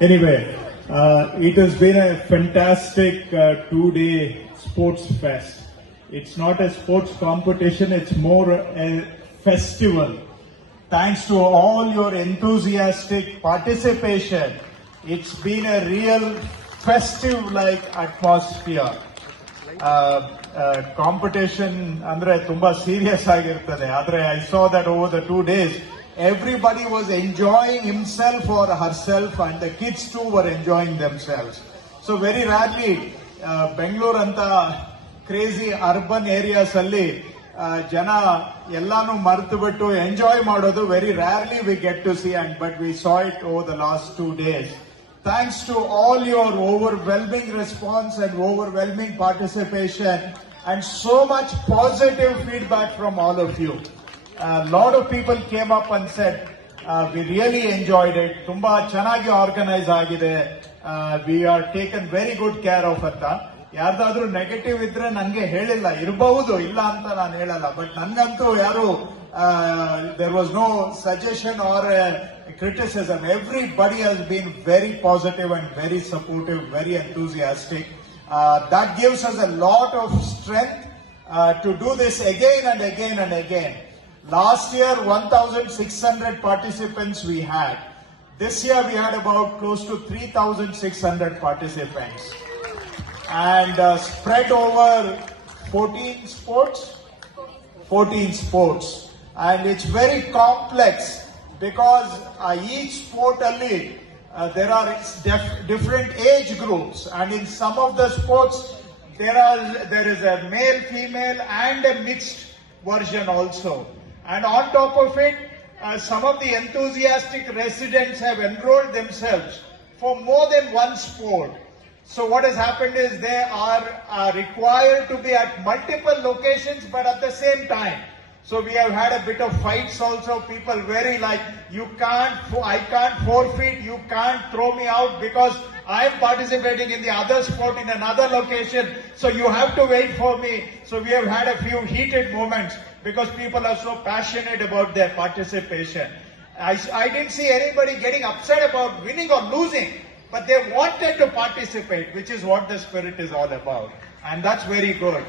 Anyway, uh, it has been a fantastic uh, two-day sports fest. It's not a sports competition, it's more a festival. Thanks to all your enthusiastic participation, it's been a real festive-like atmosphere. Competition ಅಂದ್ರೆ ತುಂಬಾ serious ಆಗಿರ್ತದೆ ಆದ್ರೆ I saw that over the two days everybody was enjoying himself or her self and the kids two var enjoying them cells so very ರ್ಯಾರ್ಲಿ Bengaluru ಅಂತ crazy urban areas ಅಲ್ಲಿ ಆ, ಜನ ಎಲ್ಲಾನು ಮರೆತು ಬಿಟ್ಟು ಎಂಜಾಯ್ ಮಾಡೋದು very ರ್ಯಾರ್ಲಿ we get to C and but we saw it over the last two days Thanks to all your overwhelming response and overwhelming participation and so much positive feedback from all of you. a lot of people came up and said, uh, we really enjoyed it. ತುಂಬಾ ಚೆನ್ನಾಗಿ organise ಆಗಿದೆ. We are taken very good care of ಅಂತ. ಯಾರ್ದಾದ್ರೂ negative ಇದ್ರೆ ನನಗೆ ಹೇಳಿಲ್ಲ. ಇರಬಹುದು ಇಲ್ಲ ಅಂತ ನಾನು ಹೇಳಲ್ಲ. ಬಟ್ ನನ್ಗಂತೂ ಯಾರು there was no suggestion or criticism everybody has been very positive and very supportive very enthusiastic that gives us a lot of strength to do this again and again and again Last year, 1,600 participants we had. This year, we had about close to 3,600 participants. And uh, spread over 14 sports? 14 sports. And it's very complex because uh, each sport uh, there are different age groups. And in some of the sports there are there is a male female and a mixed version also and on top of it uh, some of the enthusiastic residents have enrolled themselves for more than one sport so what has happened is they are uh, required to be at multiple locations, but at the same time. So we have had a bit of fights also. People very like, you can't, I can't forfeit, you can't throw me out because I am participating in the other sport in another location. So you have to wait for me. So we have had a few heated moments because people are so passionate about their participation. I, I didn't see anybody getting upset about winning or losing, but they wanted to participate, which is what the spirit is all about. And that's very good.